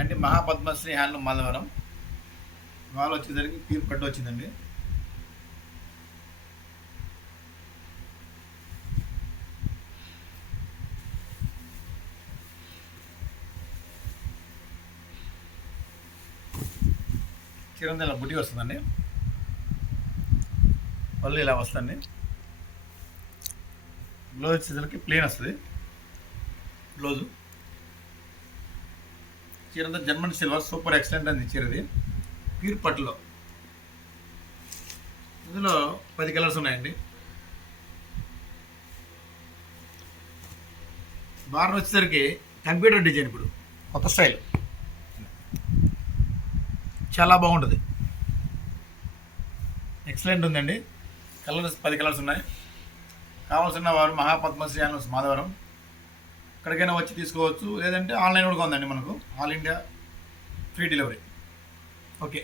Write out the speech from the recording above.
అంటే మహాపద్మశ్రీ హ్యాండ్లూమ్ మాధవరం. వాళ్ళు వచ్చేసరికి ప్యూర్ పట్టు వచ్చిందండి. చీరంతా ఇలా బుట్టి వస్తుందండి. పళ్ళు ఇలా వస్తుంది. బ్లౌజ్ వచ్చేసరికి ప్లెయిన్ వస్తుంది బ్లౌజు. చీరంతా జర్మన్ సిల్వర్ సూపర్ ఎక్సలెంట్ అంది చీరది, ప్యూర్ పట్టులో. ఇందులో 10 కలర్స్ ఉన్నాయండి. బార్డర్ వచ్చేసరికి కంప్యూటర్ డిజైన్, ఇప్పుడు కొత్త స్టైల్, చాలా బాగుంటుంది, ఎక్సలెంట్ ఉందండి. కలర్స్ 10 కలర్స్ ఉన్నాయి. కావాల్సిన వారు మహాపద్మశ్రీ హ్యాండ్లూమ్స్ మాధవరం ఎక్కడికైనా వచ్చి తీసుకోవచ్చు, లేదంటే ఆన్లైన్ కూడా ఉందండి మనకు. All India free delivery. Okay.